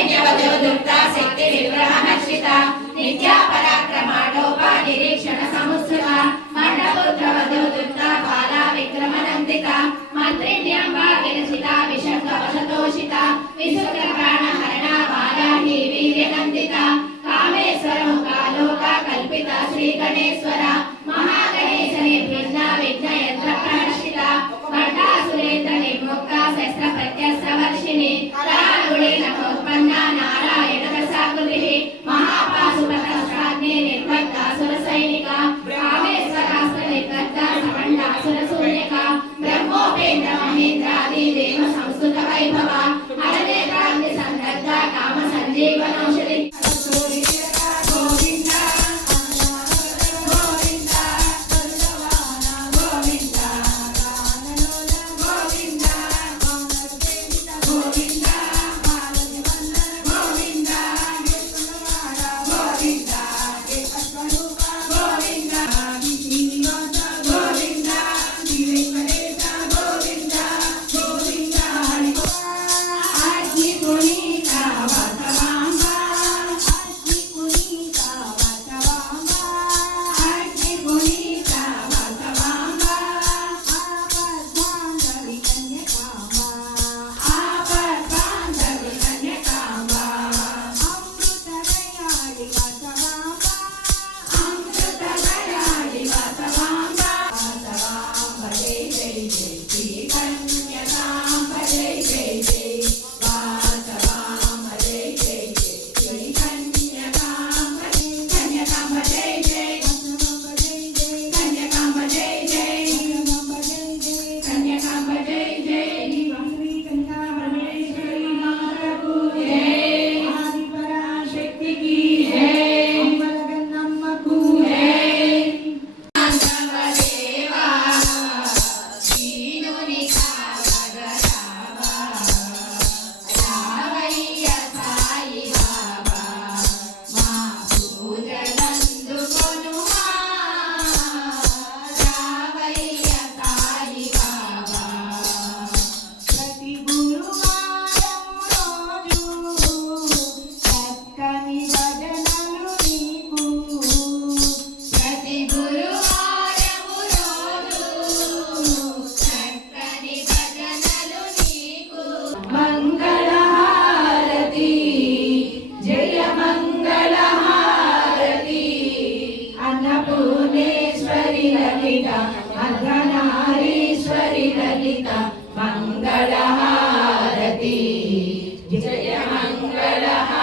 दैन्यवधो दुर्ता शक्ति विग्रहहर्षिता नित्या पराक्रमाटोपा निरीक्षण समुत्सुका मंडपुत्रवधो दुर्ता बाला विक्रमनन्दिता मंत्रिण्यम्बा विरचिता विषद्वशतोषिता विसुखप्राणहरणा बालाहि वीर्यनन्दिता कामेश्वरमुखा लोका कल्पिता श्रीगणेश्वरा महागणेश निर्विघ्न विघ्नयन्त्र प्रणश्चिता भट्टासुरेन्द्र निर्मुक्ता शस्त्र प्रत्यस्त्रवर्षिणी करालुळे नखोत्पन्ना नारायण रसाकृतिः महापाशुपतस्त्राग्ने निर्भक्ता सुरसैनिका कामेश्वरास्त्र निर्भक्ता समण्डासुरशून्यका ब्रह्मोपेन्द्र महेन्द्रादि देव संस्कृत वैभवा हरनेत्राग्नि सन्दग्धा काम सञ्जीवनौषधि अर्धनारीश्वरी ललिता मंगलहारती जय मंगलहारती।